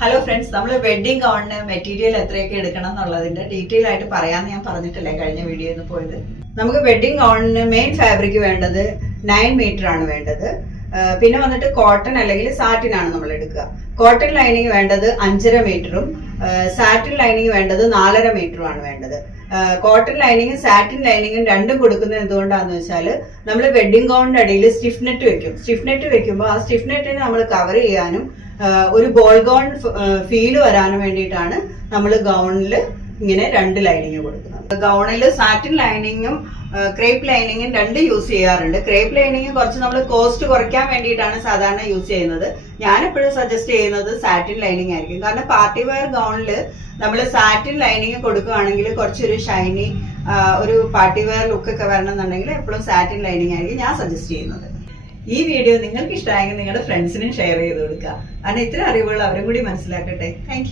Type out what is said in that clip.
Hello friends, നമ്മൾ wedding ഗൗണിന് material എത്രയൊക്കെ എടുക്കണം എന്നുള്ളതിന്റെ ഡീറ്റെയിൽ ആയിട്ട് പറയാമെന്ന് ഞാൻ പറഞ്ഞിട്ടില്ലേ കഴിഞ്ഞ വീഡിയോയിൽ പോയത്. നമുക്ക് വെഡിങ് ഗൗണിന് മെയിൻ ഫാബ്രിക് വേണ്ടത് 9 മീറ്റർ ആണ് വേണ്ടത്. പിന്നെ വന്നിട്ട് കോട്ടൺ അല്ലെങ്കിൽ സാറ്റിൻ ആണ് നമ്മൾ എടുക്കുക. കോട്ടൺ ലൈനിങ് വേണ്ടത് 5.5 മീറ്ററും സാറ്റിൻ ലൈനിങ് വേണ്ടത് 4.5 മീറ്ററും ആണ് വേണ്ടത്. കോട്ടൺ ലൈനിങ്ങും സാറ്റിൻ ലൈനിങ്ങും രണ്ടും കൊടുക്കുന്നത് എന്തുകൊണ്ടാന്ന് വെച്ചാൽ നമ്മൾ വെഡിങ് ഗൗണിന്റെ അടിയിൽ സ്റ്റിഫ് നെറ്റ് വെക്കും. സ്റ്റിഫ് നെറ്റ് വെക്കുമ്പോൾ ആ സ്റ്റിഫ് നെറ്റിനെ നമ്മൾ കവർ ചെയ്യാനും ഒരു ബോൾ ഗൗൺ ഫീല് വരാനും വേണ്ടിയിട്ടാണ് നമ്മൾ ഗൗണിൽ ഇങ്ങനെ 2 ലൈനിങ് കൊടുക്കുന്നത്. ഗൗണിൽ സാറ്റിൻ ലൈനിങ്ങും ക്രേപ്പ് ലൈനിങ്ങും 2 യൂസ് ചെയ്യാറുണ്ട്. ക്രേപ്പ് ലൈനിങ് കുറച്ച് നമ്മൾ കോസ്റ്റ് കുറയ്ക്കാൻ വേണ്ടിയിട്ടാണ് സാധാരണ യൂസ് ചെയ്യുന്നത്. ഞാൻ എപ്പോഴും സജസ്റ്റ് ചെയ്യുന്നത് സാറ്റിൻ ലൈനിങ് ആയിരിക്കും. കാരണം പാർട്ടി വെയർ ഗൗണിൽ നമ്മൾ സാറ്റിൻ ലൈനിങ് കൊടുക്കുകയാണെങ്കിൽ കുറച്ചൊരു ഷൈനി ഒരു പാർട്ടി വെയർ ലുക്ക് ഒക്കെ വരണമെന്നുണ്ടെങ്കിൽ എപ്പോഴും സാറ്റിൻ ലൈനിങ് ആയിരിക്കും ഞാൻ സജസ്റ്റ് ചെയ്യുന്നത്. ഈ വീഡിയോ നിങ്ങൾക്ക് ഇഷ്ടമായെങ്കിൽ നിങ്ങളുടെ ഫ്രണ്ട്സിനും ഷെയർ ചെയ്ത് കൊടുക്കുക. കാരണം ഇത്ര അറിവുകൾ അവരും കൂടി മനസ്സിലാക്കട്ടെ. താങ്ക്